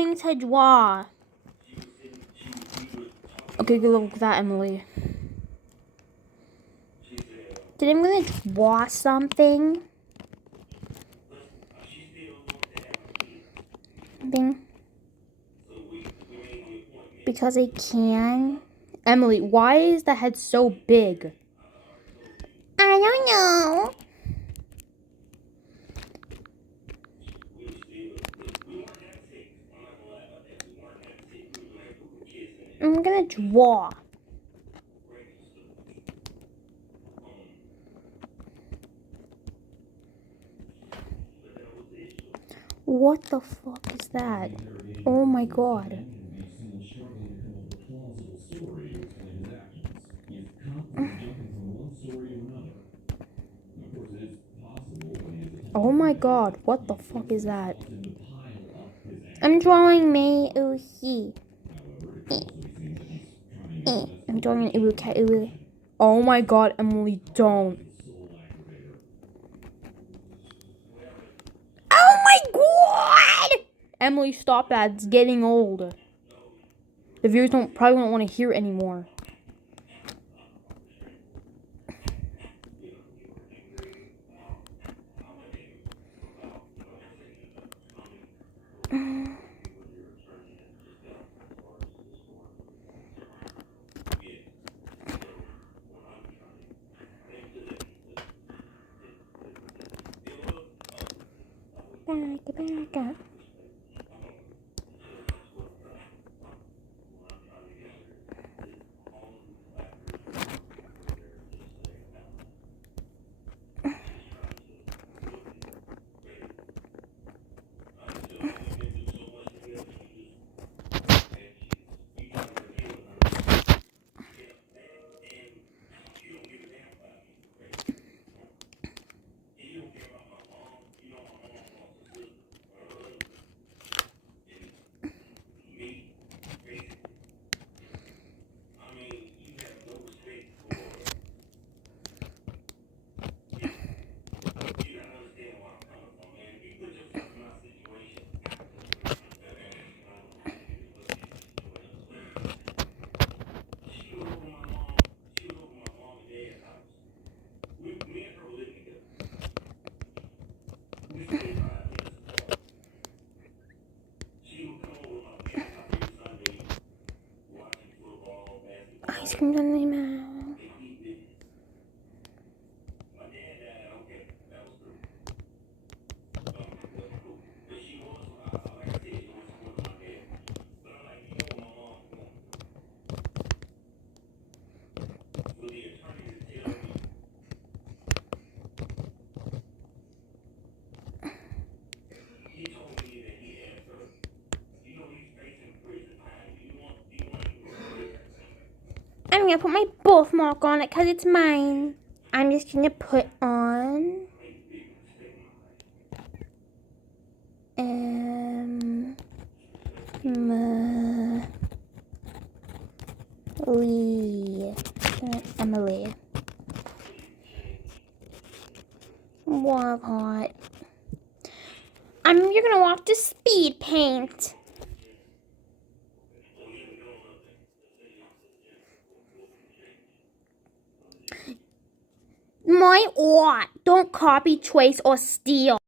going to draw. Okay, good luck with that, Emily. Today I'm gonna draw something. Because I can. Emily, why is the head so big? I don't know. I'm gonna draw. What the fuck is that? Oh my god. Oh my god, what the fuck is that? I'm drawing May Uhi. I'm drawing an Uwu. Oh my god, Emily, don't. Oh my god! Emily, stop that. It's getting old. The viewers probably won't want to hear it anymore. Back up. Ice cream on my mouth. I'm gonna put my birthmark on it because it's mine. I'm just gonna put on Emily. What hot? You're gonna walk to speed paint. My art. Don't copy, trace, or steal.